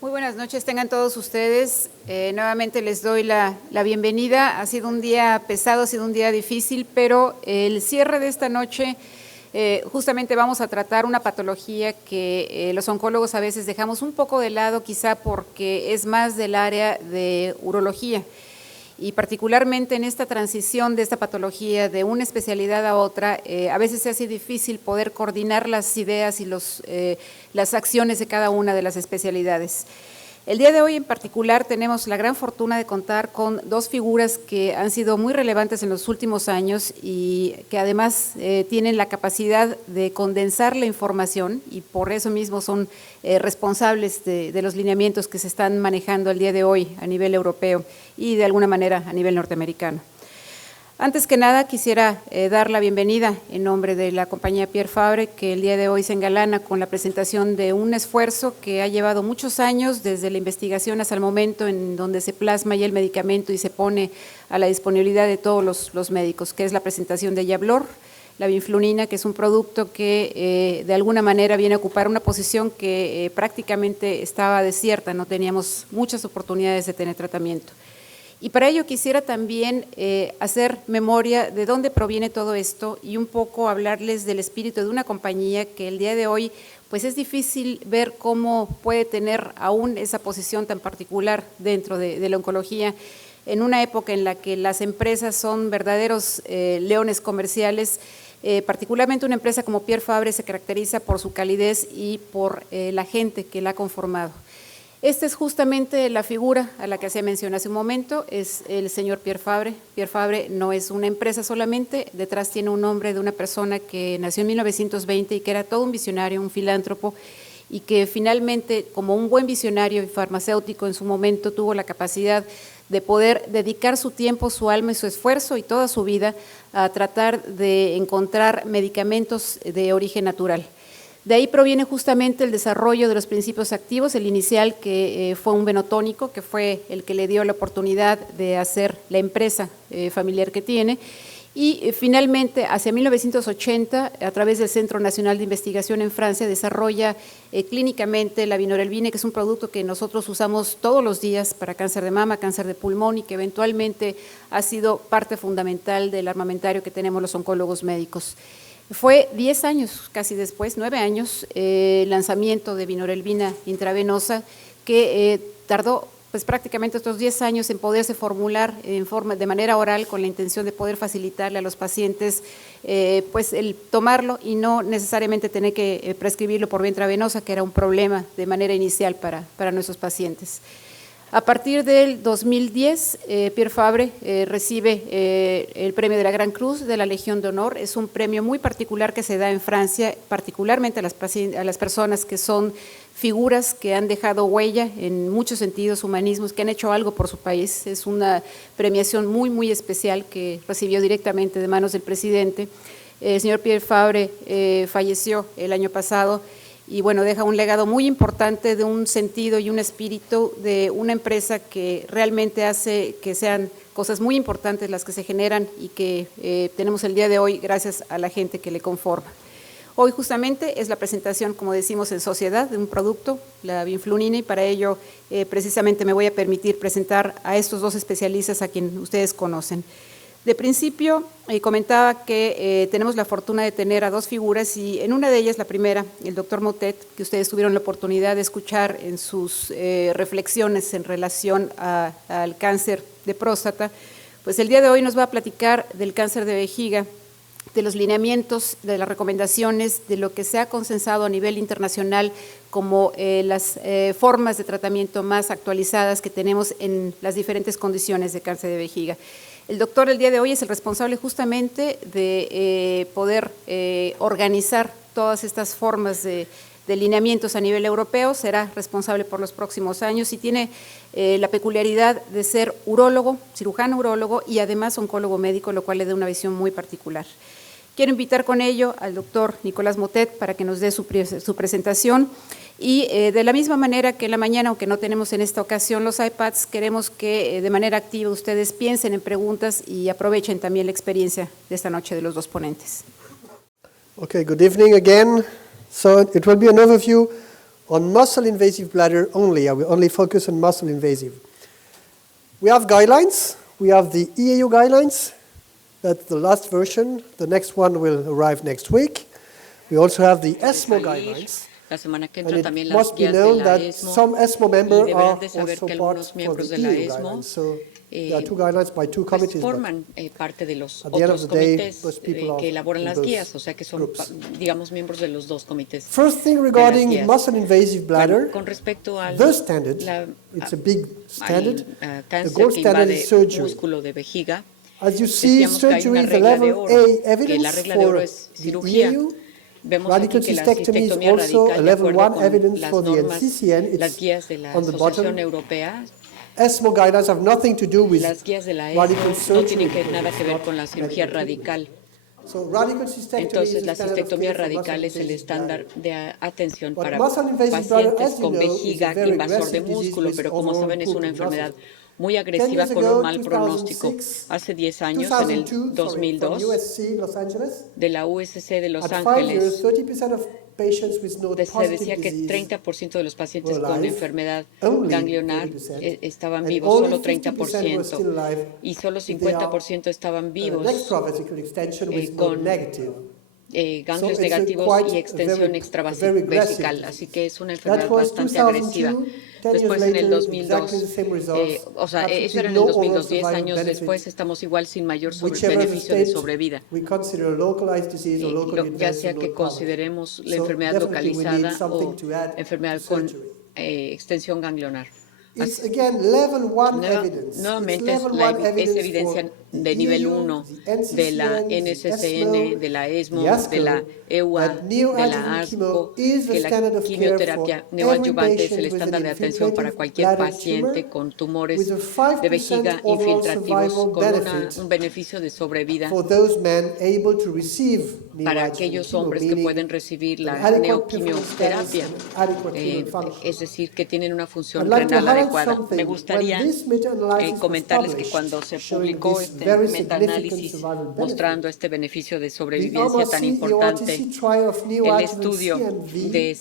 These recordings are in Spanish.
Muy buenas noches, tengan todos ustedes. Nuevamente les doy la bienvenida. Ha sido un día pesado, ha sido un día difícil, pero el cierre de esta noche justamente vamos a tratar una patología que los oncólogos a veces dejamos un poco de lado, quizá porque es más del área de urología. Y particularmente en esta transición de esta patología de una especialidad a otra, a veces se hace difícil poder coordinar las ideas y las acciones de cada una de las especialidades. El día de hoy en particular tenemos la gran fortuna de contar con dos figuras que han sido muy relevantes en los últimos años y que además tienen la capacidad de condensar la información y por eso mismo son responsables de los lineamientos que se están manejando el día de hoy a nivel europeo y de alguna manera a nivel norteamericano. Antes que nada quisiera dar la bienvenida en nombre de la compañía Pierre Fabre, que el día de hoy se engalana con la presentación de un esfuerzo que ha llevado muchos años desde la investigación hasta el momento en donde se plasma ya el medicamento y se pone a la disponibilidad de todos los médicos, que es la presentación de Yablor, la vinflunina, que es un producto que de alguna manera viene a ocupar una posición que prácticamente estaba desierta, no teníamos muchas oportunidades de tener tratamiento. Y para ello quisiera también hacer memoria de dónde proviene todo esto y un poco hablarles del espíritu de una compañía que el día de hoy pues es difícil ver cómo puede tener aún esa posición tan particular dentro de la oncología en una época en la que las empresas son verdaderos leones comerciales. Particularmente una empresa como Pierre Fabre se caracteriza por su calidez y por la gente que la ha conformado. Esta es justamente la figura a la que se mencionó hace un momento, es el señor Pierre Fabre. Pierre Fabre no es una empresa solamente, detrás tiene un nombre de una persona que nació en 1920 y que era todo un visionario, un filántropo, y que finalmente, como un buen visionario y farmacéutico en su momento, tuvo la capacidad de poder dedicar su tiempo, su alma y su esfuerzo y toda su vida a tratar de encontrar medicamentos de origen natural. De ahí proviene justamente el desarrollo de los principios activos, el inicial que fue un venotónico, que fue el que le dio la oportunidad de hacer la empresa familiar que tiene, y finalmente hacia 1980, a través del Centro Nacional de Investigación en Francia, desarrolla clínicamente la vinorelbine, que es un producto que nosotros usamos todos los días para cáncer de mama, cáncer de pulmón y que eventualmente ha sido parte fundamental del armamentario que tenemos los oncólogos médicos. Fue 10 años, casi después, 9 años, el lanzamiento de vinorelbina intravenosa que tardó pues prácticamente estos 10 años en poderse formular de manera oral con la intención de poder facilitarle a los pacientes pues el tomarlo y no necesariamente tener que prescribirlo por vía intravenosa, que era un problema de manera inicial para nuestros pacientes. A partir del 2010, Pierre Fabre recibe el premio de la Gran Cruz de la Legión de Honor. Es un premio muy particular que se da en Francia, particularmente a las personas que son figuras que han dejado huella en muchos sentidos, humanismos, que han hecho algo por su país. Es una premiación muy, muy especial que recibió directamente de manos del presidente. El señor Pierre Fabre falleció el año pasado. Y bueno, deja un legado muy importante de un sentido y un espíritu de una empresa que realmente hace que sean cosas muy importantes las que se generan y que tenemos el día de hoy gracias a la gente que le conforma. Hoy justamente es la presentación, como decimos, en sociedad de un producto, la vinflunina, y para ello precisamente me voy a permitir presentar a estos dos especialistas a quien ustedes conocen. De principio, comentaba que tenemos la fortuna de tener a dos figuras y en una de ellas, la primera, el doctor Motet, que ustedes tuvieron la oportunidad de escuchar en sus reflexiones en relación al cáncer de próstata, pues el día de hoy nos va a platicar del cáncer de vejiga, de los lineamientos, de las recomendaciones, de lo que se ha consensado a nivel internacional como las formas de tratamiento más actualizadas que tenemos en las diferentes condiciones de cáncer de vejiga. El doctor el día de hoy es el responsable justamente de poder organizar todas estas formas de lineamientos a nivel europeo, será responsable por los próximos años y tiene la peculiaridad de ser urólogo, cirujano urólogo y además oncólogo médico, lo cual le da una visión muy particular. Quiero invitar con ello al doctor Nicolás Motet para que nos dé su presentación. Y de la misma manera que en la mañana, aunque no tenemos en esta ocasión los iPads, queremos que de manera activa ustedes piensen en preguntas y aprovechen también la experiencia de esta noche de los dos ponentes. Okay, good evening again. So it will be an overview on muscle invasive bladder only. I will only focus on muscle invasive. We have guidelines. We have the EAU guidelines. That's the last version. The next one will arrive next week. We also have the ESMO guidelines. La semana que And entra it también las must be guías de known la that ESMO. some ESMO Y members deberán are de saber also que part algunos of miembros the de la EU ESMO guidelines. So there are two guidelines by two pues committees. But forman parte de los at the end of otros the day, comités those people are que elaboran in las those guías, o sea que son, groups. digamos, miembros de los dos comités. First thing de las regarding guías. muscle invasive bladder, Bueno, con respecto al the standard, it's a big standard. al The cáncer gold que standard invade is surgery. músculo de vejiga, As you see, decíamos que hay surgery una is the regla de level oro, A que la evidence regla de oro for es the cirugía. EAU. Vemos Radical aquí que la cystectomy is cistectomía also a radical, de level acuerdo 1 con evidence las for the normas, NCCN. las It's guías de la on the Asociación bottom. Europea, ESMO guidelines have nothing to do with las guías de la radical ESMO no surgery. tienen nada que ver It's con la not cirugía medical radical. So radical cystectomy Entonces, is the la standard of cistectomía care for radical muscle es el invasive estándar bladder. de atención But para muscle invasive bladder, pacientes as you con know, is a vejiga very invasor de aggressive disease músculo, with pero como overall saben es poor una prognosis. enfermedad muy 10 agresiva years con ago, un mal pronóstico. 2006, Hace 10 años, en el 2002, from 2002, USC Los Angeles, de la USC de Los at 5 years, Ángeles, 30% of patients with node se positive decía que disease 30% de los pacientes were con alive, enfermedad only ganglionar 30%, estaban and vivos, only solo 50% were 30%, still alive y solo if they are 50% estaban an vivos extravesical extension with node con negative. ganglios So it's a negativos quite y extensión very aggressive extravesical, disease. así que es una That enfermedad was bastante 2002, agresiva. 10 years Después en el later, 2002, exactly the same results, o sea, eso absolutely era en no el oral 2002, 10 survival años benefit, después estamos igual sin mayor whichever beneficio de state sobrevida. we consider a localized disease or locally Ya advanced sea or que low power. consideremos la So enfermedad definitely we need localizada something o to add enfermedad to con surgery. extensión ganglionar. It's again level 1 evidence. It's Nuevamente es, level 1 es evidence evidencia for de the nivel EAU, 1 the de la NCCN, the NSCN, ESMO, de la the ESMO, ASCO, de la EUA, that de la neoadjuvant chemo ASCO, is the que la standard of care quimioterapia for every neoadyuvante es el patient with estándar an de atención para infiltrative cualquier bladder paciente tumor con tumores with a de 5% vejiga overall infiltrativos survival con benefit un beneficio de sobrevida for those men able to receive para neoadjuvant aquellos chemo, hombres que meaning pueden recibir an la adequate performance status neoquimioterapia, and adequate renal function. es decir, que tienen una I'd función like to renal highlight adecuada. something. Me When gustaría this meta-analysis was comentarles que published, cuando se showing publicó this este very significant metaanálisis survival benefit, mostrando este beneficio de the sobrevivencia tan MRC importante, EORTC trial of el neoadjuvant estudio CNV de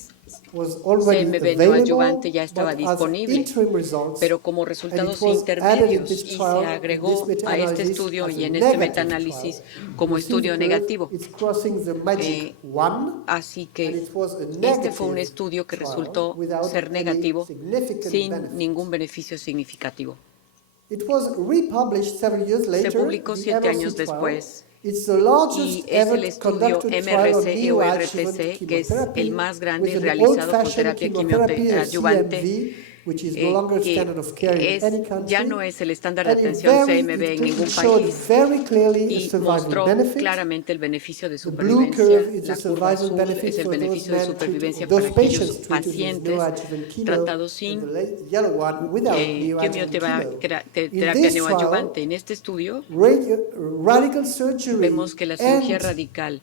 was already CMV available, neoadyuvante ya estaba but as disponible, interim results, pero como and it resultados was added in intermedios, this y se trial, in agregó this a este meta-analysis estudio as y a en este negative metaanálisis trial. como You see the estudio curve, negativo. it's crossing the magic 1, Así and que it was a este fue un negative estudio que trial resultó without ser any negativo significant sin benefit. ningún beneficio significativo. It was republished 7 years later, Se publicó the 7 MRC años trial. después It's the y largest es el ever estudio conducted trial on MRC-EORTC, neoadjuvant que es el chemotherapy más grande with an realizado con old-fashioned terapia chemotherapy, the quimioadyuvante, CMV, which is no longer standard of care in any country. ya no es el estándar de And atención CMV en ningún showed país very clearly a y survival mostró benefit. claramente el beneficio de The blue supervivencia. curve is the La curva survival azul benefit es el for those beneficio de men supervivencia treated, para those aquellos patients treated with pacientes neoadjuvant chemo, tratados and sin the yellow one without neoadjuvant chemo. In quimioterapia this neoadyuvante. trial, En este estudio radical surgery vemos que la cirugía and radical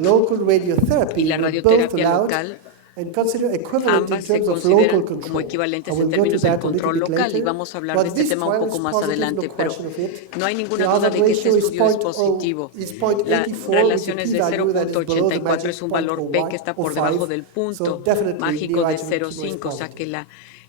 local radiotherapy y la were both radioterapia allowed local, and considered equivalent in ambas se terms of consideran local como control. equivalentes I en will go to términos del that a little control bit local y later, vamos a hablar but de este this tema un trial poco is más positive, adelante, no pero question of it. no hay The ninguna duda hazard de que este ratio is estudio es 0.0 positivo. is La 0.84, relación with a es de p-value that is below the 0.84, magic es un valor P que está por 0.05, debajo del so punto definitely mágico de neoadjuvant chemo is 0.5, o sea positive. que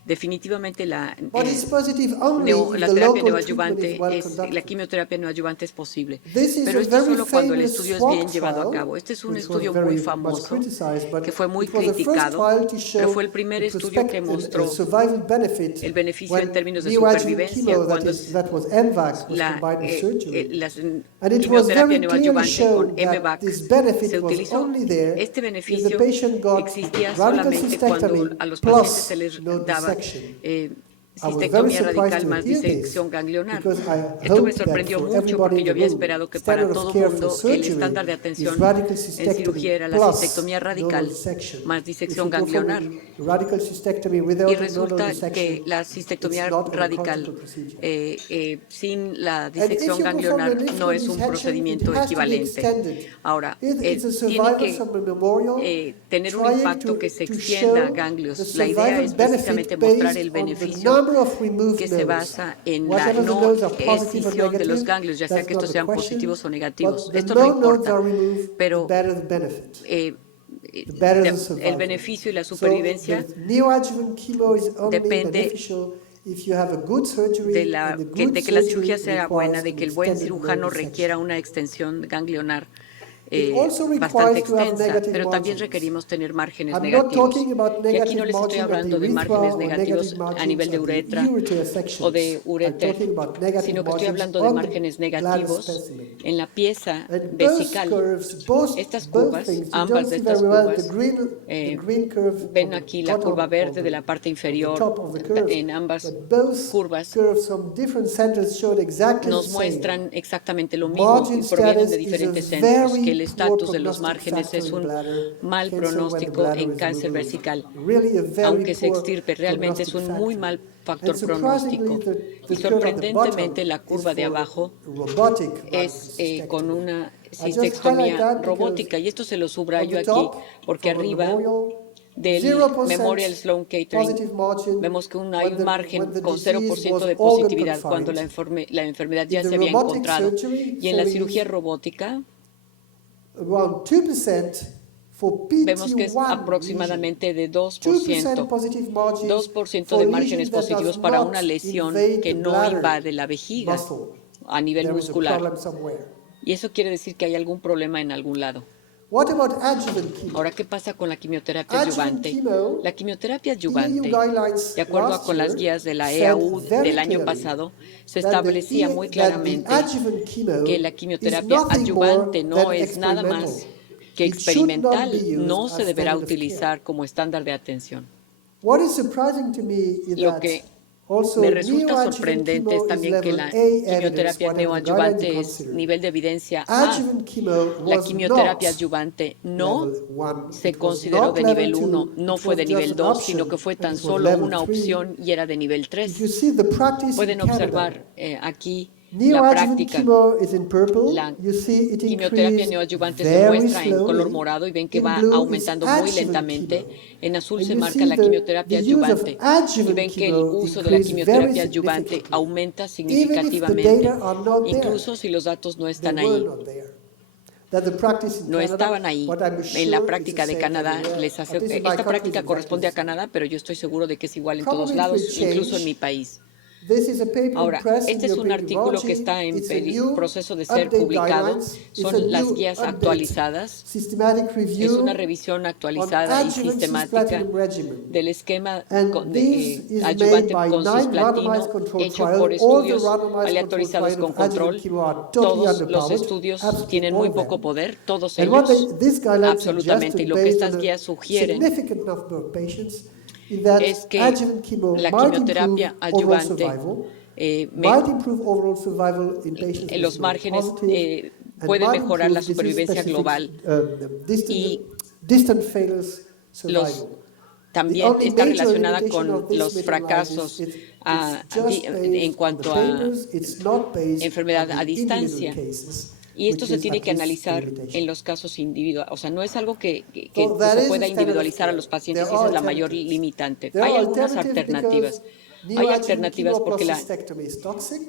definitivamente But it's positive only if la the terapia local treatment is neoadyuvante well la conducted. quimioterapia neoadyuvante es posible. This is Pero a esto es very solo cuando el famous estudio es SWOG bien llevado a trial, cabo. Este es un which was estudio muy very much famoso criticized, but que fue muy it was the first criticado, trial to show pero fue el primer the estudio que mostró survival benefit el beneficio when en términos de neoadjuvant supervivencia chemo, cuando that was NVAC, was la combined with surgery. la And it was quimioterapia very clearly neoadyuvante shown con that MVAC this se benefit was utilizó. only there Este if the beneficio patient got existía radical solamente cuando cystectomy a los pacientes plus se les node daba dissection. I was very cistectomía surprised radical to más hear this, disección ganglionar. because I Esto me hoped that sorprendió for mucho everybody porque in yo the había room, esperado que para standard of todo care for mundo el surgery estándar de is atención radical en cystectomy cirugía era la plus cistectomía nodal radical dissection. más If disección you perform ganglionar. radical cystectomy without Y nodal resulta dissection, que la it's cistectomía not a radical conjugal procedure. sin la And if disección you perform ganglionar a lymph no node es un dissection, it procedimiento has to be equivalente. extended. Ahora, It's a tiene survival que submemorial, tener un trying impacto que se to extienda a show the ganglios. La idea survival es precisamente benefit mostrar el based on the beneficio number of removed que se nodes. basa en la Whatever the no nodes are positive or escisión de los negative, ganglios, ya sea that's que estos not the sean question, positivos o but negativos. the Esto no no nodes importa, are removed, the pero better the benefit. the better the survival. el beneficio y la So supervivencia the neoadjuvant chemo is only depende beneficial if you have a good surgery de, and the que, good de que la surgery cirugía sea buena, requires de an que el buen extended cirujano nerve dissection. requiera una extensión ganglionar It also bastante requires to have extensa, negative pero también margins. requerimos tener márgenes I'm not negativos. talking about Y aquí no negative les estoy margin at the hablando de urethra márgenes or negativos negative a margins nivel de at the uretra ureter o sections. de I'm uréter, talking about negative sino que estoy margins hablando de on the márgenes bladder negativos specimen. en la pieza And both vesical. curves, Estas both curvas, things, you ambas don't de see estas very well the curvas, green curve ven on the aquí la bottom curva of verde de la parte the inferior top of the curve. en ambas But both curvas curves from different centers showed exactly the nos same. muestran exactamente lo mismo y Margin provienen status de is a diferentes centros, que el very poor estatus de los prognostic márgenes factor es in un bladder mal cancer when the pronóstico bladder en is cáncer removed. vesical. Really a very Aunque se poor extirpe, realmente es prognostic un muy factor. mal And factor surprisingly, pronóstico. the Y curve at the bottom sorprendentemente la is curva de for abajo robotic es radical con cystectomy. una I just highlight cistectomía that because robótica. Y esto se lo on subrayo the aquí top, porque from a arriba memorial, del 0% Memorial Sloan Kettering positive margin vemos que hay un margen when the con disease 0% was de organ positividad cuando la, confined. la enfermedad In ya the se había robotic encontrado. surgery Y en la series, cirugía robótica around 2% for vemos que es PT1 aproximadamente de 2% 2%. positive margin 2% for de lesion márgenes that does positivos para not una lesión invade que the no bladder invade la vejiga muscle. a nivel There is a muscular. problem somewhere. Y eso quiere decir que hay algún problema en algún lado. What about adjuvant chemo? Ahora, ¿qué pasa con la quimioterapia Adjuvant adyuvante? chemo, La quimioterapia EU adyuvante, guidelines de acuerdo last con las year guías de la said EAU very del año clearly pasado, se that establecía muy the claramente adjuvant chemo que la is quimioterapia nothing adyuvante more no than es nada experimental. más que It should not experimental, be used no as se deberá standard of care. utilizar como estándar de atención. What is surprising to me is Lo that que also me resulta neoadjuvant sorprendente chemo es is también que level la A evidence, quimioterapia whatever the guidelines neoadyuvante es consider. nivel de evidencia A. Adjuvant chemo La was quimioterapia not adyuvante no level 1. se It was consideró not de level nivel 1, 2. no It fue was de just nivel an 2, sino option, que fue and tan it was solo level una 3. opción y era de nivel If you 3. see the practice Pueden in Canada, observar aquí la neoadjuvant práctica. chemo is in purple. La You see it quimioterapia increases neoadyuvante se very muestra en color slowly. morado y ven que In va blue is aumentando muy adjuvant lentamente. chemo. En azul And se you marca see la quimioterapia the use of adyuvante y adjuvant ven que el chemo uso de la increase very quimioterapia adyuvante significantly. aumenta Even if the significativamente, data are not there, incluso si los datos no they están were ahí. not there. That the practice in No Canada, estaban ahí. what I'm En la sure práctica is the de same Canadá, everywhere. les hace, At least in my esta country, práctica it's corresponde a exactly the same. Canadá, pero yo estoy seguro de que es igual en todos Probably it lados, will incluso en change. mi país. This is a paper Ahora, press in este es un European artículo que Urology. está en It's a new proceso de ser update publicado. guidelines. It's a Son las new guías update, actualizadas. systematic Es review una revisión on actualizada y adjuvant sistemática cisplatin regimen. del esquema And this is made adyuvante by con 9 cisplatino randomized control hecho trials. por All the estudios randomized control aleatorizados trials con of adjuvant control. chemo are totally Todos los underpowered, estudios absolutely tienen all muy of poco them. poder, todos And what ellos, these guidelines absolutamente. suggest, Y lo que based estas on guías a sugieren significant number of patients, is that es que adjuvant chemo la might quimioterapia improve overall adyuvante survival, might improve overall survival in patients en los with márgenes positive, and puede might mejorar la improve supervivencia disease-specific, global y distant failures los survival. también The only está major relacionada limitation con of this los meta-analysis fracasos is a- it's just en based cuanto on the a papers, it's not based enfermedad on a the individual distancia. cases, Y esto which se is tiene at que least the analizar limitation. en los casos individuales. O sea, no es algo que So that se is pueda the standard of individualizar a care. los pacientes There y esa are es la mayor alternatives. limitante. There Hay are algunas alternatives alternativas. because Hay neoadjuvant alternativas chemo porque plus la cystectomy is toxic.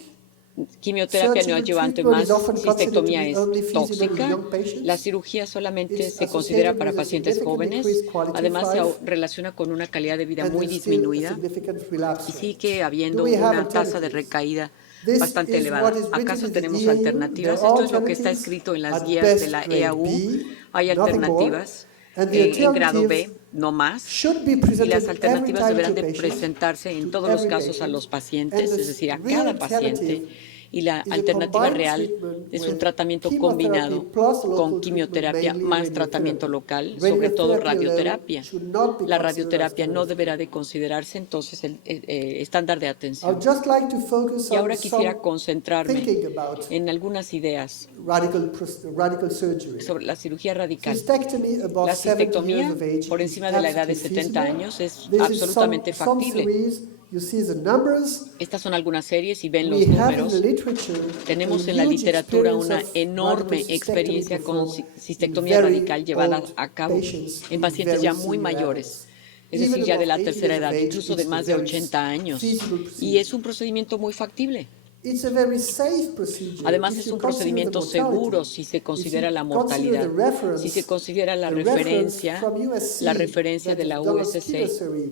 quimioterapia Surgical neoadyuvante treatment is más often considered to cistectomía be es only feasible in tóxica. young patients. La cirugía solamente It's se considera associated para with a pacientes significant jóvenes. decreased quality of Además, se life, relaciona con una calidad de vida and muy there's still a disminuida significant relapse y rate. sigue Do habiendo we have una tasa de alternatives? recaída This bastante is elevada. what is written ¿Acaso in the tenemos EAU. alternativas? There are Esto es lo que está alternatives escrito en las at guías de best la grade EAU. B, Hay nothing more. alternativas And the en grado B, alternatives no más. should be Y presented las every alternativas time deberán to de patients, presentarse en to todos los every casos a patient. los And pacientes, the es decir, a real cada paciente. alternative Y la is a alternativa combined real treatment es un with tratamiento chemotherapy combinado plus local con treatment, quimioterapia mainly más tratamiento radiotherapy. local, sobre todo Radiotherapy alone radioterapia. should not be La considered as radioterapia standard no of deberá care. de considerarse entonces el estándar de I atención. would just like to focus Y ahora on quisiera some concentrarme thinking about en algunas ideas radical surgery. sobre la cirugía radical. Cystectomy above La 70 years cistectomía of age por is encima de la edad de absolutely 70 feasible. años es This is absolutamente some factible. series. You see the numbers. Estas son algunas series y ven los We have in the números. literature Tenemos a en la huge literatura experience una of enorme radical experiencia cystectomy con performed cistectomía in very radical llevada old a cabo patients en in pacientes very ya muy senior mayores, adults. es decir, Even ya de above la 80 tercera years of edad, age, incluso de it's más de a very 80 años. feasible Y procedure. es un procedimiento muy factible. It's a very safe procedure Además, if es you un consider the procedimiento mortality. seguro si se If considera you la consider the mortalidad, reference, si se considera the reference from la USC, referencia that de is la Donald Skinner USC. survey.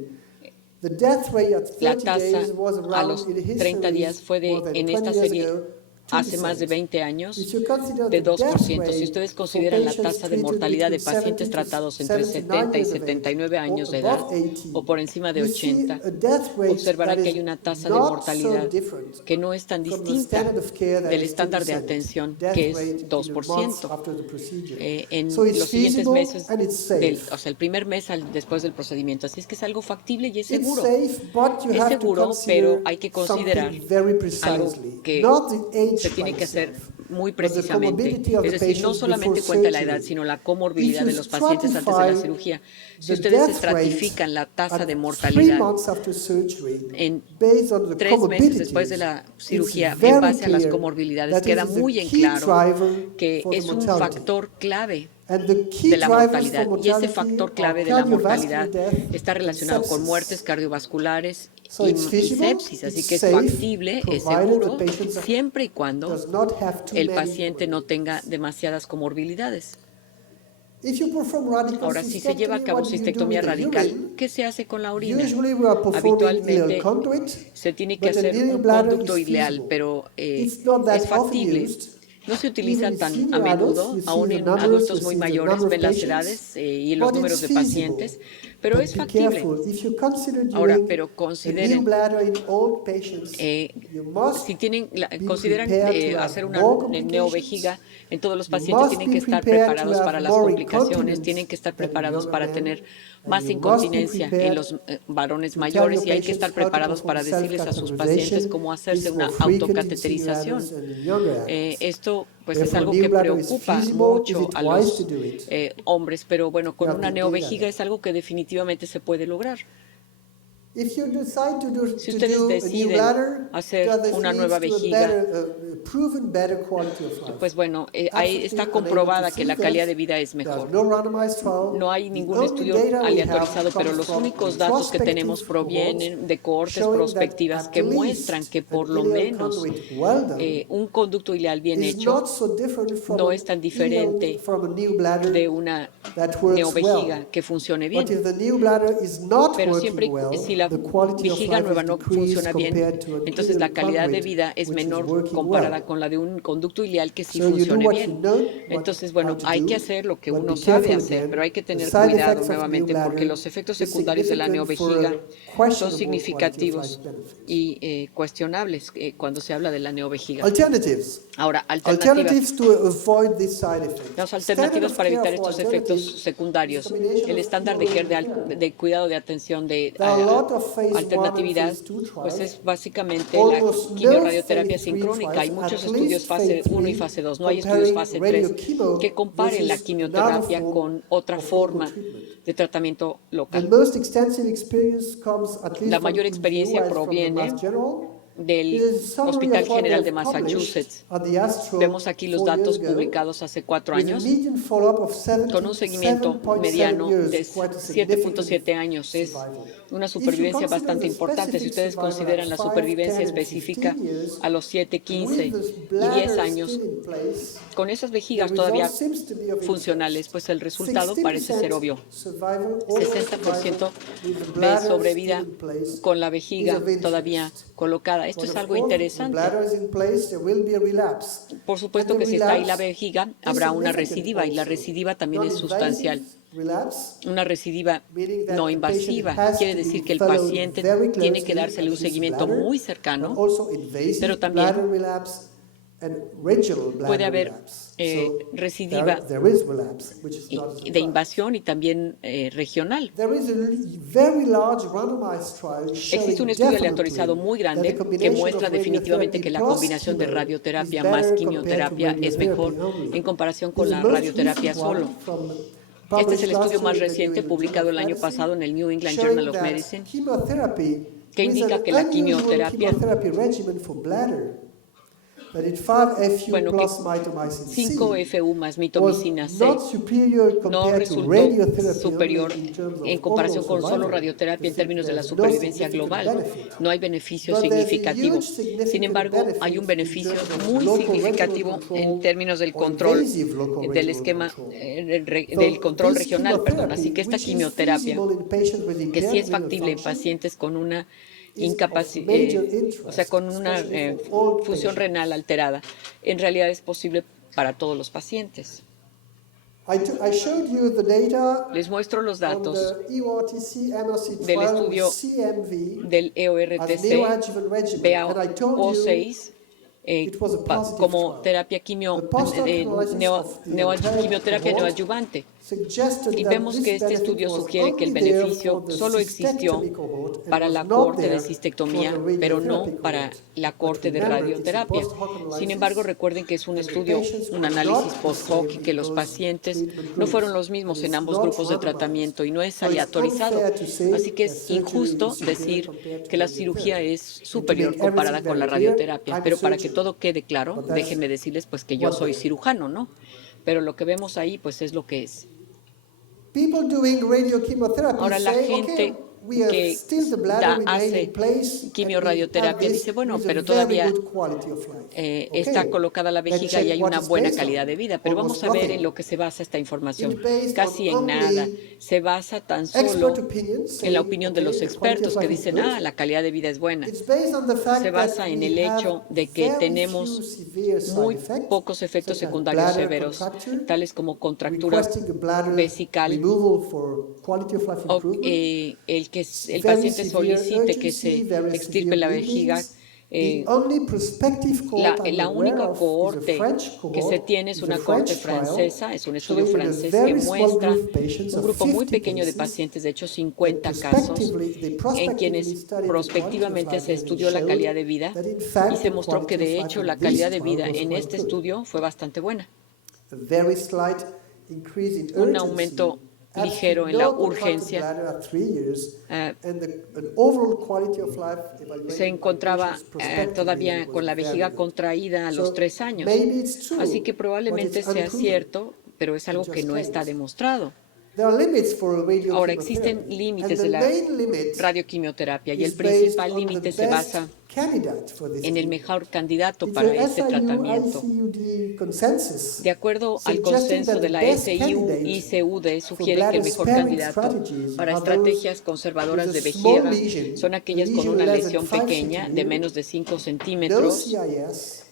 The death rate at La 30 tasa days was a los around, in his 30 días surveys, fue more than en 20 esta years serie ago, hace más de 2%. 20 If años you consider de the death 2%. Si rate ustedes for consideran la patients tasa de treated mortalidad de between pacientes 70 to tratados entre 79 70 y years of age 79 años or de edad above 80, o por encima de you see 80, a death rate observará that que is hay una tasa de not so mortalidad different que no es tan from the distinta standard of care that del is estándar de 2%, atención, death que rate es in the months 2%. after the procedure. En So it's los siguientes feasible meses, and it's safe. o sea, el primer mes después del procedimiento. Así es que es algo factible y es It's seguro. safe, but you Es have to seguro, pero consider hay que considerar something very algo precisely, que not the age se tiene by que hacer itself, muy but the precisamente. comorbidity of Es the decir, no patients before solamente cuenta la edad, surgery. sino la If comorbilidad you de los pacientes antes de la stratify cirugía. Si the ustedes death rate estratifican la tasa at de 3 mortalidad months after surgery, en based on the 3 meses después de comorbidities, la it's cirugía, en very base a las clear comorbilidades, that it queda is the muy en key claro driver que for the es un mortality. factor clave And the key de la drivers for mortalidad. Y ese mortality factor are clave de la cardiovascular mortalidad death está and relacionado con muertes sepsis. cardiovasculares So it's y feasible, sepsis. Así it's que es safe, factible, es provided the seguro, patient siempre y cuando does not have too el many paciente no tenga comorbidities. demasiadas comorbilidades. If you perform radical Ahora, si se lleva a cystectomy, cabo what do you do with cistectomía the radical, urine? ¿qué se hace con la orina? Usually we are performing ileal Habitualmente conduit, se tiene que but an hacer ileal un bladder conducto is ileal, feasible. pero It's not that es often factible. used. No se Even utiliza in tan a senior adults, menudo, you see aún the en numbers, you adultos muy see the mayores, number of ven las patients, edades y los but números it's de feasible. pacientes, pero But es be factible. careful, if you consider Ahora, doing pero a new consideren, bladder in old patients, si you must be consideran prepared to hacer have una more complications. neovejiga en todos los You pacientes, must tienen be que estar prepared to preparados para have las more complicaciones, tienen incontinence que estar than in preparados younger para men, tener and más you must be incontinencia en prepared los varones to tell mayores your y hay que estar patients how to preparados perform para decirles a sus pacientes cómo self-catheterization. hacerse It's una more frequent in senior autocateterización. adults and in younger adults. Esto pues es Therefore, algo new que bladder is preocupa feasible. Is mucho it a wise to los do it? hombres, pero bueno, You con have una the data neovejiga there. es algo que definitivamente se puede lograr. If you decide to do, Si to ustedes do a new deciden bladder, hacer that una leads nueva to a vejiga, better, proven better quality of life. pues bueno, ahí Absolutely está unable to comprobada que la see calidad that. de vida es There's mejor. no randomized trial. No hay The ningún only estudio data we have aleatorizado, pero comes los from únicos datos que tenemos retrospective cohorts provienen de cohortes showing that prospectivas at que muestran least que an por lo ileal menos conduit well done un conducto ileal bien is hecho not so different from no an es tan ileal, diferente from a new de bladder una that works neovejiga well. que funcione But if bien. the new bladder is not Pero working siempre well, si la the quality of vejiga life nueva is no decreased funciona bien, compared to an entonces la ileal calidad de conduit, vida es which is menor working comparada well. con la de un conducto ileal que sí So you do funcione what you bien. know Entonces, how bueno, to hay do, que hacer lo que but uno be sabe careful hacer, again. pero hay que The tener side cuidado effects of new nuevamente porque bladder los efectos is secundarios de la significant for neovejiga son questionable quality of life significativos benefits. y cuestionables cuando se habla de la neovejiga. Alternatives. Ahora, Alternatives to avoid this side effect. las Standard alternativas of para care evitar for estos efectos alternatives is secundarios, combination el of estándar de care chemotherapy. de cuidado de atención de There are a lot of phase 1 and alternatividad, phase 2 pues trials. es básicamente la Almost no quimiorradioterapia phase 3 sincrónica. Hay trials, muchos at estudios least fase phase 1 y 3, fase 2. No hay estudios comparing fase 3 radiochemo que comparen la versus another quimioterapia form con otra of local forma treatment. de tratamiento The local. most extensive experience comes at La least from mayor experiencia from the proviene Mass General. del It is a summary Hospital of what they General de have published Massachusetts. at the Astro Vemos aquí los 4 years datos ago, publicados hace 4 with a años median follow-up of con un seguimiento 7.7 mediano years, de quite a significant 7.7 años. Es survival. una If you supervivencia consider bastante the importante. Si specific ustedes survival consideran at la 5, supervivencia 10 and específica 15 years, a los 7, 15 with this y 10 bladder años, still in place, con esas the vejigas result todavía seems to be of funcionales, interest. pues el resultado parece ser 60% obvio. survival, overall 60% survival, with the de bladder sobrevida still in place con la is vejiga of interest. todavía colocada. Esto But es of algo course, the interesante. bladder is in place, there will be a relapse. Por supuesto And the que si está ahí la relapse vejiga, is habrá una significant recidiva y la also. recidiva también es Non-invasive sustancial. relapse, Una recidiva meaning that no the patient invasiva has quiere to be decir que el followed paciente very tiene que closely dársele un at his seguimiento bladder, muy but cercano, also invasive pero también bladder relapse and regional puede bladder haber relapse. recidiva there is relapse, which is not a de surprise. invasión y también regional. There is a very large randomized trial Existe showing un estudio definitely aleatorizado muy that the grande que combination muestra of definitivamente que la radiotherapy combinación de plus chemo radioterapia is más better quimioterapia compared to es mejor radiotherapy only. en comparación This con is la the most radioterapia recent one solo. from Este es published el last estudio year más in the New reciente England publicado Journal el of año Medicine, pasado en el New England showing Journal of that Medicine, chemotherapy que with indica an que la unusual quimioterapia chemotherapy regimen for bladder that in 5-FU Bueno, que plus mitomycin C 5-FU más was mitomicina C not superior no compared to resultó radiotherapy superior only in terms of en comparación overall con solo survival. radioterapia en términos de la There's no supervivencia significant global. benefit. No hay beneficio But there's a significativo. huge significant Sin embargo, hay un benefit in beneficio terms of muy local significativo regional en control términos del or control invasive local del regional esquema control. del So control this regional, perdón. Así chemotherapy, que esta which is quimioterapia, feasible in patients with que sí impaired es renal factible en function, pacientes con una is of major o sea, interest, con una especially for all función patients. renal alterada, en realidad es posible para todos los pacientes. I showed you the data Les muestro los on datos the EORTC MRC del trial with estudio CMV del as EORTC neoadjuvant regimen, and I told you BAO6 it was a positive como trial. terapia The post-hoc analysis of the entire quimioterapia cohort neoadyuvante. suggested Y that vemos this que este benefit estudio was sugiere que el only there beneficio for the solo existió cystectomy cohort and para was la not cohorte de there for cistectomía, the pero no radiotherapy para cohort. la But cohorte de remember, it's a radioterapia. post-hoc Sin analysis, embargo, recuerden que es un and the estudio, patients un were análisis not the post-hoc same y in que los those pacientes treatment no groups, fueron los and mismos en it's ambos not grupos de randomized. tratamiento y no es So it's aleatorizado. unfair to say Así que that es surgery injusto is superior decir compared to que la cirugía radiotherapy. es And to superior make comparada everything con la very clear, radioterapia. I'm a Pero para que surgeon, todo quede claro, but that's déjenme decirles pues que yo what soy they are. cirujano, ¿no? Pero lo que vemos ahí pues es lo que es. People doing radiochemotherapy Ahora la say, gente okay, we have que still the bladder remain hace in place and we have quimiorradioterapia this dice, bueno, with a pero very todavía good quality of life. está Okay, colocada la let's vejiga y check hay what una it's buena based calidad on. de vida. Pero vamos Almost a ver en nothing. lo que se basa esta información. It's based Casi on en nada. only Se basa tan expert solo opinions en la saying, opinión de okay, los the quality of expertos que life is dicen, good. la calidad de vida es buena. It's based on the Se fact basa that en we el have hecho de que very tenemos few severe side muy effects, pocos efectos such as secundarios bladder severos, contracture, tales como contractura requesting a bladder vesical, removal for quality of life o improvement, el very paciente severe solicite que urgency, se very extirpe severe la vejiga. bleedings. The only prospective cohort I'm La aware única of is a cohorte French que se cohort, tiene es is a una cohorte French trial, francesa, es un estudio showing in a francés que very small muestra group of patients un of grupo muy 50 pequeño de cases pacientes, de hecho that 50 casos, they en prospectively quienes studied the quality of prospectivamente life se and estudió la showed calidad de vida that in y fact se the mostró que quality of de life hecho in la this calidad de trial vida was en quite este good. estudio fue bastante buena. A very slight increase in Un urgency, aumento absolutely ligero en la no contracted urgencia. bladder at 3 years, Ah, and an overall quality of life Se evaluated by encontraba patients prospectively todavía was con la very vejiga good. contraída a los So 3 años. maybe it's true, Así que but probablemente it's sea unproven. cierto, pero es It algo que just no está claims. demostrado. There are limits for Ahora, radiochemotherapy, existen and límites the de la main limit radioquimioterapia y el is based principal on the límite se best basa candidate for this en el treatment. mejor candidato It's para the este tratamiento. SIU-ICUD consensus, De acuerdo al suggesting consenso that de the la best candidate SIU-ICUD, for sugiere que el mejor bladder-sparing candidato strategies para are those estrategias conservadoras with a de small vejiga lesion, son a aquellas con lesion una less than lesión 5 pequeña de centimeters, menos de 5 no centímetros, CIS,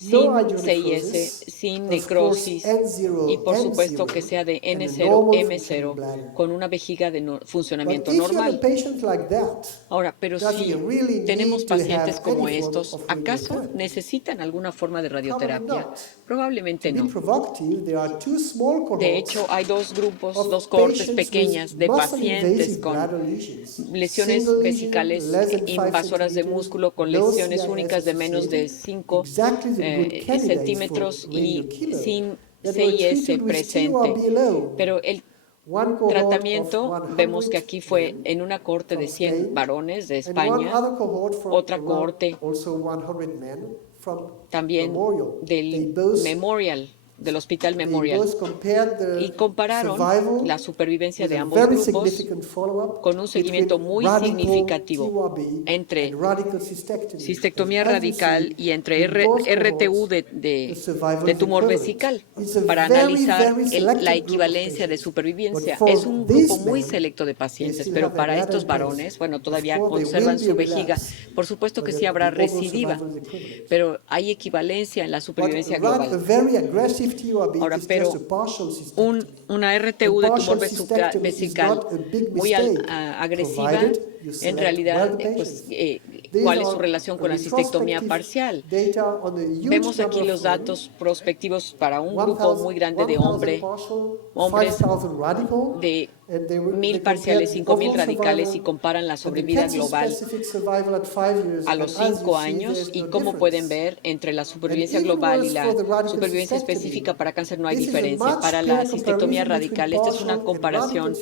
no sin hydronecrosis, CIS, sin of course necrosis N0, y por supuesto que M0, sea de and a N0, normal functioning M0 bladder. con una vejiga de But funcionamiento if you have a normal. patient like that, Ahora, pero does he si really tenemos need to pacientes have como any form estos, of ¿acaso radiotherapy? necesitan alguna forma de Probably radioterapia? not. Probablemente To be no. provocative, there are two small De cohorts hecho, hay dos grupos, of dos cohortes patients pequeñas with de muscle pacientes invasive con bladder lesions. lesiones Single lesion, vesicales less than 5 invasoras de centimeters, músculo con no lesiones CIS únicas de menos de associated, 5 exactly the good candidates centímetros for y radiochemo, sin that were CIS treated with presente. TURB alone. Pero el One cohort tratamiento, of 100 vemos que aquí fue men en una cohorte de from 100 Spain, varones de and one España, other cohort from otra cohorte also 100 men from también Memorial. They del both Memorial, del Hospital They Memorial, both compared y the compararon survival la supervivencia with de a ambos very grupos significant follow-up con un seguimiento between muy radical significativo TURB entre and radical cystectomy. cistectomía Because as you radical see, y entre in both RTU cohorts, de the survival is tumor equivalent. vesical It's a para very, analizar very la selected group of equivalencia de patients. supervivencia. But Es for un grupo these muy men, selecto de they pacientes, still pero have their para bladder estos in place. varones, bueno, Of todavía course, there conservan will be su a vejiga. relapse, Por supuesto que but sí the habrá overall recidiva, survival is equivalent. pero hay equivalencia en la But supervivencia a global. very aggressive TURB Ahora, is pero just a partial cystectomy. una RTU de tumor Cystectomy is vesical not a big muy mistake, agresiva, provided you en select realidad, well the pues, patients. ¿cuál es su relación con la cistectomía parcial? Vemos aquí los datos prospectivos para un grupo muy grande de hombres radical, de 1,000 parciales, 5,000 radicales y comparan la sobrevida global a los 5 años y como pueden ver, entre la supervivencia global y la supervivencia específica para cáncer no hay diferencia. Para la cistectomía radical, esta es una comparación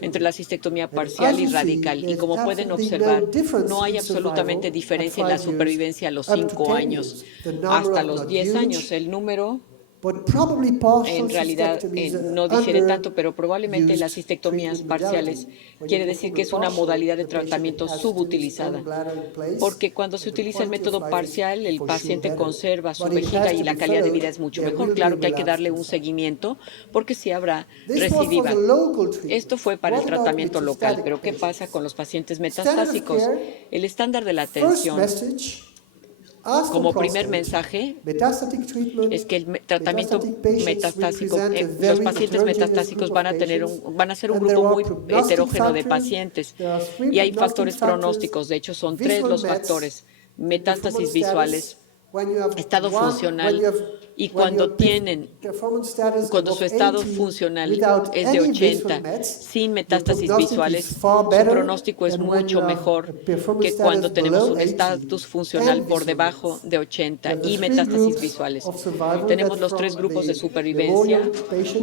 entre la cistectomía parcial y radical y como pueden observar, no hay absolutamente diferencia en la supervivencia a los 5 años hasta los 10 años. El número en realidad no difiere tanto, pero probablemente las cistectomías parciales quiere decir que es una modalidad de tratamiento subutilizada, porque cuando se utiliza el método parcial, el paciente conserva su vejiga y la calidad de vida es mucho mejor. Claro que hay que darle un seguimiento, porque sí habrá recidiva. Esto fue para el tratamiento local, pero ¿qué pasa con los pacientes metastásicos? El estándar de la atención como primer mensaje es que el tratamiento metastásico, los pacientes metastásicos van a ser un grupo muy heterogéneo de pacientes y hay factores pronósticos. De hecho, son 3 los factores: metástasis visuales, estado funcional y cuando su estado funcional es de 80 sin metástasis visuales, su pronóstico es mucho mejor que cuando tenemos un estatus funcional por debajo de 80 y metástasis visuales. Tenemos los 3 grupos de supervivencia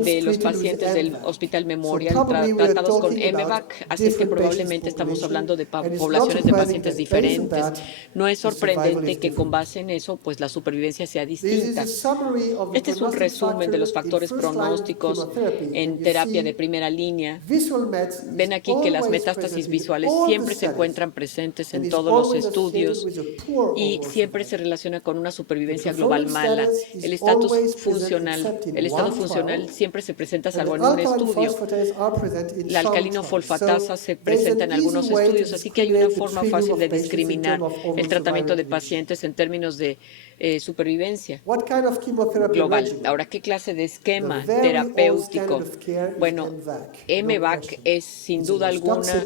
de los pacientes del Hospital Memorial tratados con MVAC, así es que probablemente estamos hablando de poblaciones de pacientes diferentes. No es sorprendente que con base en eso, pues la supervivencia sea distinta. Este es un resumen de los factores pronósticos en terapia de primera línea. Ven aquí que las metástasis visuales siempre se encuentran presentes en todos los estudios y siempre se relaciona con una supervivencia global mala. El estado funcional siempre se presenta salvo en un estudio. La alcalino-fosfatasa se presenta en algunos estudios, así que hay una forma fácil de discriminar el tratamiento de pacientes en términos de supervivencia global. Ahora, ¿qué clase de esquema terapéutico? Bueno, MVAC es sin duda alguna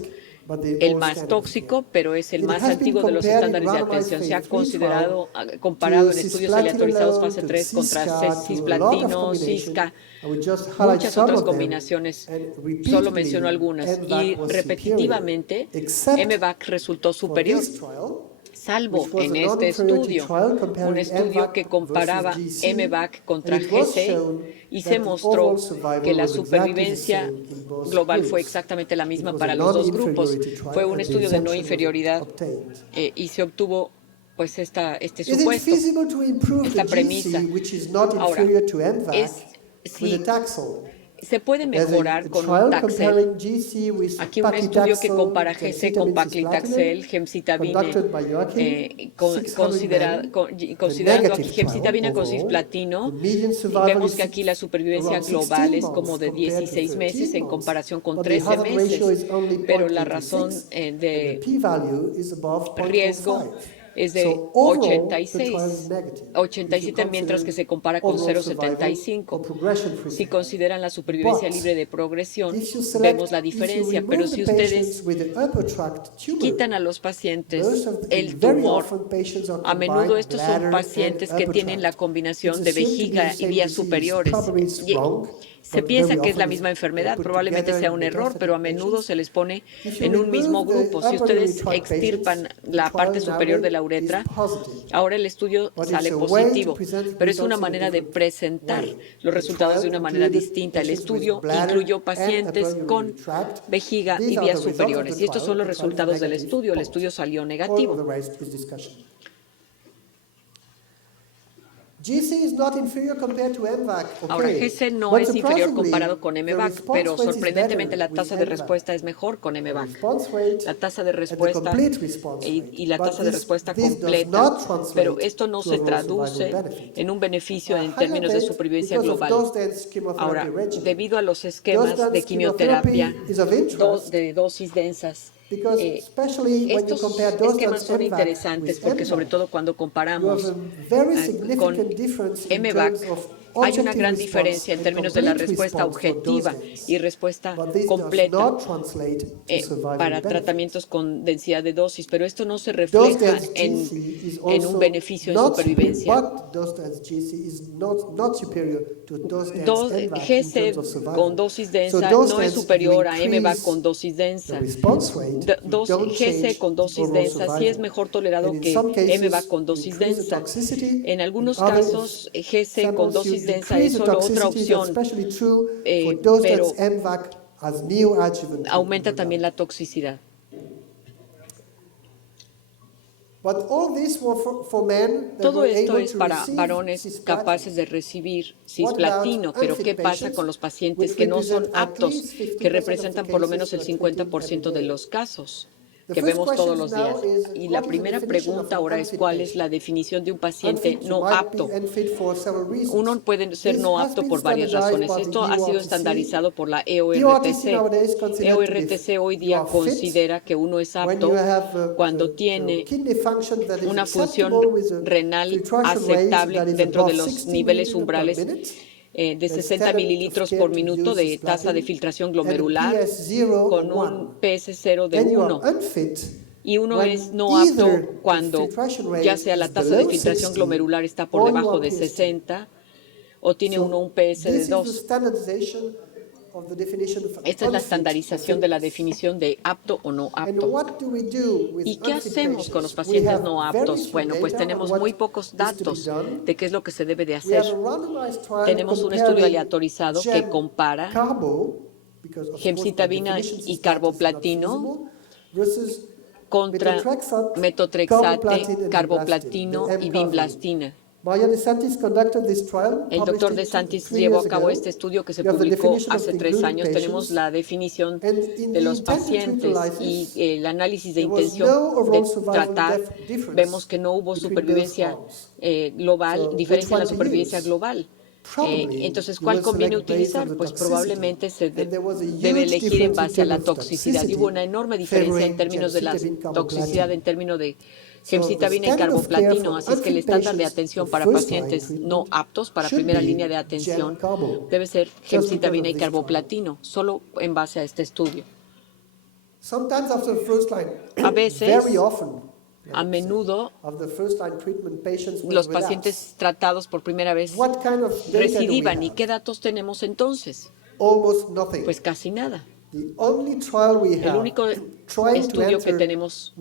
el más tóxico, pero es el más antiguo de los estándares de atención. Se ha comparado en estudios aleatorizados fase 3 contra cisplatino, cisca, muchas otras combinaciones, solo menciono algunas, y repetitivamente MVAC resultó superior, salvo en este estudio, un estudio que comparaba MVAC contra GC y se mostró que la supervivencia global fue exactamente la misma para los 2 grupos. Fue un estudio de no inferioridad y se obtuvo pues este supuesto, esta premisa. Ahora, se puede mejorar con un Taxel. Aquí un estudio que compara GC con paclitaxel, gemcitabine, considerando aquí gemcitabina con cisplatino, vemos que aquí la supervivencia global es como de 16 meses en comparación con 13 meses, pero la razón de riesgo es de 87, mientras que se compara con 0,75. Si consideran la supervivencia libre de progresión, vemos la diferencia, pero si ustedes quitan a los pacientes el tumor, a menudo estos son pacientes que tienen la combinación de vejiga y vías superiores. Se piensa que es la misma enfermedad, probablemente sea un error, pero a menudo se les pone en un mismo grupo. Si ustedes extirpan la parte superior de la uretra, ahora el estudio sale positivo, pero es una manera de presentar los resultados de una manera distinta. El estudio incluyó pacientes con vejiga y vías superiores, y estos son los resultados del estudio. El estudio salió negativo. Ahora, GC no es inferior comparado con MVAC, pero sorprendentemente la tasa de respuesta es mejor con MVAC. La tasa de respuesta y la tasa de respuesta completa, pero esto no se traduce en un beneficio en términos de supervivencia global. Ahora, debido a los esquemas de quimioterapia de dosis densas, estos esquemas son interesantes porque sobre todo cuando comparamos con MVAC, Hay una gran diferencia en términos de la respuesta objetiva y respuesta completa para tratamientos con densidad de dosis, pero esto no se refleja en un beneficio en supervivencia. GC con dosis densa no es superior a MVAC con dosis densa. GC con dosis densa sí es mejor tolerado que MVAC con dosis densa. En algunos casos, GC con dosis densa es solo otra opción, pero aumenta también la toxicidad. Todo esto es para varones capaces de recibir cisplatino, pero ¿qué pasa con los pacientes que no son aptos, que representan por lo menos el 50% de los casos que vemos todos los días? Y la primera pregunta ahora es ¿cuál es la definición de un paciente no apto? Uno puede ser no apto por varias razones. Esto ha sido estandarizado por la EORTC. EORTC hoy día considera que uno es apto cuando tiene una función renal aceptable dentro de los niveles umbrales de 60 mililitros por minuto de tasa de filtración glomerular con un PS0 de 1. Y uno es no apto cuando ya sea la tasa de filtración glomerular está por debajo de 60 o tiene uno un PS de 2. Esta es la estandarización de la definición de apto o no apto. ¿Y qué hacemos con los pacientes no aptos? Bueno, pues tenemos muy pocos datos de qué es lo que se debe de hacer. Tenemos un estudio aleatorizado que compara gemcitabina y carboplatino contra metotrexate, carboplatino y vinblastina. El doctor DeSantis llevó a cabo este estudio que se publicó hace 3 años. Tenemos la definición de los pacientes y el análisis de intención de tratar. Vemos que no hubo supervivencia global, diferencia en la supervivencia global. Entonces, ¿cuál conviene utilizar? Pues probablemente se debe elegir en base a la toxicidad. Y hubo una enorme diferencia en términos de la toxicidad, en términos de gemcitabina y carboplatino, así es que el estándar de atención para pacientes no aptos para primera línea de atención debe ser gemcitabina y carboplatino, solo en base a este estudio. A veces, a menudo, los pacientes tratados por primera vez recidivan. ¿Y qué datos tenemos entonces? Pues casi nada. El único estudio que tenemos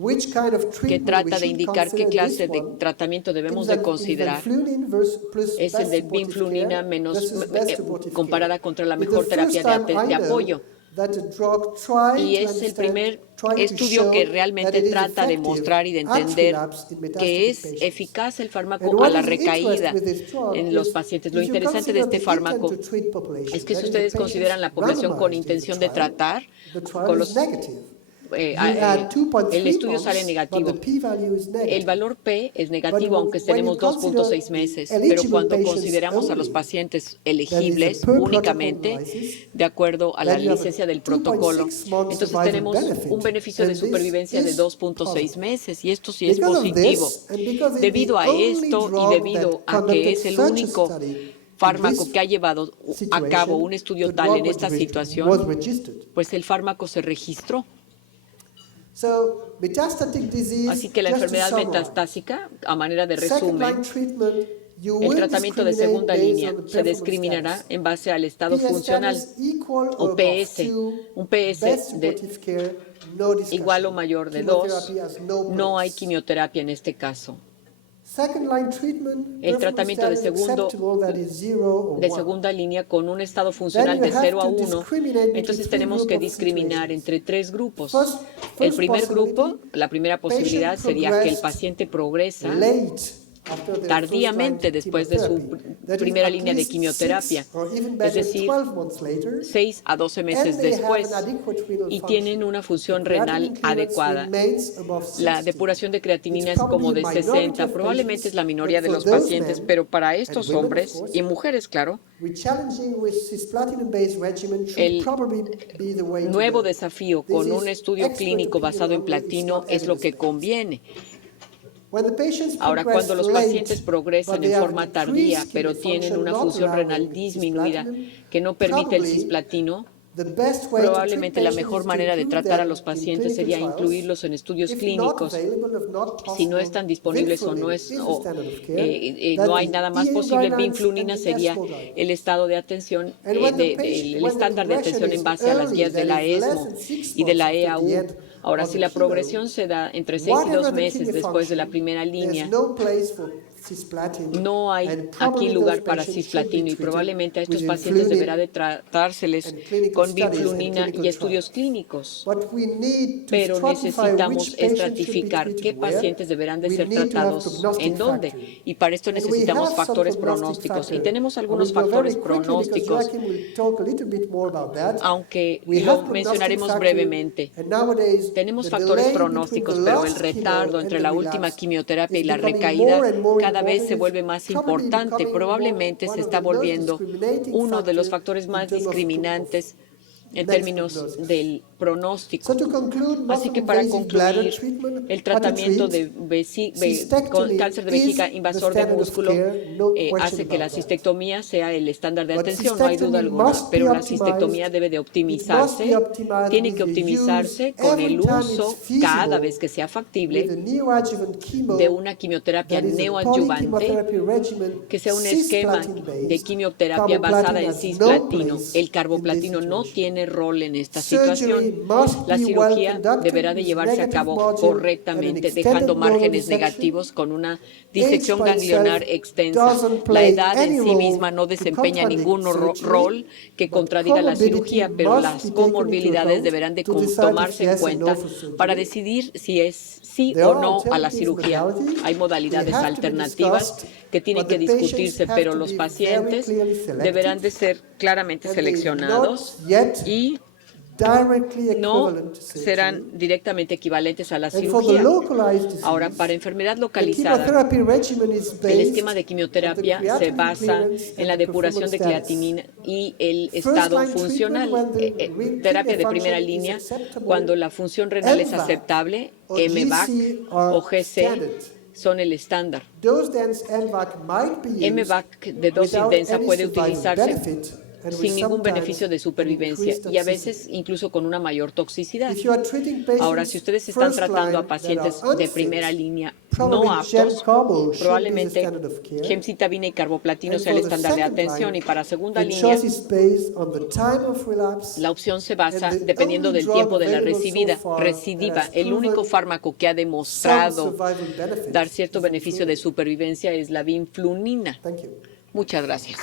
que trata de indicar qué clase de tratamiento debemos de considerar es el de vinflunina comparada contra la mejor terapia de apoyo. Y es el primer estudio que realmente trata de mostrar y de entender que es eficaz el fármaco a la recaída en los pacientes. Lo interesante de este fármaco es que si ustedes consideran la población con intención de tratar, con los el estudio sale negativo. El valor P es negativo, aunque tenemos 2.6 meses, pero cuando consideramos a los pacientes elegibles únicamente, de acuerdo a la licencia del protocolo, entonces tenemos un beneficio de supervivencia de 2.6 meses, y esto sí es positivo. Debido a esto y debido a que es el único fármaco que ha llevado a cabo un estudio tal en esta situación, pues el fármaco se registró. Así que la enfermedad metastásica, a manera de resumen, el tratamiento de segunda línea se discriminará en base al estado funcional, o PS, un PS igual o mayor de 2, no hay quimioterapia en este caso. El tratamiento de segunda línea con un estado funcional de 0 a 1, entonces tenemos que discriminar entre 3 grupos. El primer grupo, la primera posibilidad sería que el paciente progresa tardíamente después de su primera línea de quimioterapia, es decir, 6 a 12 meses después, y tienen una función renal adecuada. La depuración de creatinina es como de 60, probablemente es la minoría de los pacientes, pero para estos hombres y mujeres, claro, el nuevo desafío con un estudio clínico basado en platino es lo que conviene. When the patients Ahora, progress cuando los late, pacientes progresan but they en have forma decreased tardía, kidney pero tienen function una not función allowing renal disminuida cisplatin, que no permite el probably cisplatino, the best way to treat probablemente la patients mejor is to manera de include tratar a them los in pacientes clinical sería trials. incluirlos en estudios If not clínicos. available, if not Si no possible, están disponibles o vinflunine is the standard of care. no hay That nada the más EAU posible, guidelines and vinflunina the sería ESMO guidelines. el estado de atención, And when the el when the estándar de progression atención is en base a las early, guías de that la is less ESMO than 6 y de months la after the EAU. end Ahora, of si the la chemo, progresión se da entre 6 y 2 whatever the meses kidney después de la function, primera there's línea, no place for cisplatin, no hay and aquí probably lugar those para patients should be cisplatino y treated probablemente a estos with pacientes deberá de vinflunine tratárseles and clinical con studies and vinflunina clinical y estudios trials. clínicos. What we need to Pero stratify necesitamos which patients should be estratificar qué treated where, pacientes deberán de we ser need to have tratados prognostic en dónde. factor. Y para esto And we necesitamos have some factores prognostic pronósticos. Y factor. tenemos I will algunos go very factores quickly because pronósticos, Joachim will talk a little bit more about that. aunque We lo have prognostic mencionaremos factor, brevemente. and nowadays Tenemos the factores delay between the pronósticos, pero el last chemo retardo and entre the la última relapse quimioterapia y is la becoming recaída more and more cada vez se important. vuelve más It's probably importante. becoming Probablemente se one of está the most volviendo discriminating uno de los factor factores in más terms of discriminantes en next términos prognosis. del pronóstico. So to conclude, Así que para muscle-invasive bladder concluir, treatment, el how to tratamiento treat, con cystectomy cáncer de is vejiga the invasor de standard of músculo care, no question hace que la about that. cistectomía sea el estándar de But atención, no hay duda cystectomy alguna, must be pero la optimized. cistectomía debe de It must be optimizarse, optimized tiene with que the optimizarse use con every el time it's uso feasible cada vez que sea with factible the neoadjuvant chemo de una quimioterapia that is a neoadyuvante, polychemotherapy regimen, que sea un esquema de cisplatin-based. quimioterapia basada Carboplatin en has no cisplatino. place El in this carboplatino no situation. tiene rol en esta Surgery situación. must La be well cirugía conducted deberá de with llevarse a negative cabo margin and an correctamente, extended dejando nodal márgenes dissection. negativos con una Age disección by ganglionar itself extensa. doesn't La play edad en any sí role misma no to desempeña ningún contradict surgery, rol que but contradiga la comorbidity cirugía, pero must las be taken into comorbilidades account deberán de to decide tomarse if en yes or no cuenta for surgery. para decidir si es sí There o are no a la alternative cirugía. modalities. Hay They modalidades have to be alternativas discussed, que tienen but que the patients discutirse, have pero to los be very pacientes clearly deberán de selected, ser claramente and they seleccionados not yet y directly no equivalent to surgery. serán directamente equivalentes a la And for the cirugía. localized Ahora, disease, para enfermedad the localizada, chemotherapy regimen is el based esquema de on the quimioterapia se creatinine basa clearance en and la the depuración performance de status. creatinina y el First estado line treatment funcional. when the Terapia kidney de primera function is línea acceptable, cuando la función renal es MVAC aceptable, or MVAC GC are o GC standard. son el estándar. Dose dense MVAC might be used MVAC de dosis without densa any puede survival utilizarse benefit and with sin ningún beneficio sometimes de an supervivencia increased y a toxicity. veces incluso con una mayor toxicidad. If you are treating Ahora, patients si ustedes están first tratando a line pacientes that are de unfit, primera línea probably no aptos, Gemcarbo should be the probablemente standard of care. gemcitabina y carboplatino And sea el for the estándar de second atención, line, y para segunda the línea choice is based on the time of relapse. la opción se basa And the dependiendo only del drug tiempo de la available so recidiva. far that has El único proven fármaco que ha some demostrado survival benefit dar cierto is beneficio de vinflunine. supervivencia es la vinflunina. Thank you. Muchas gracias.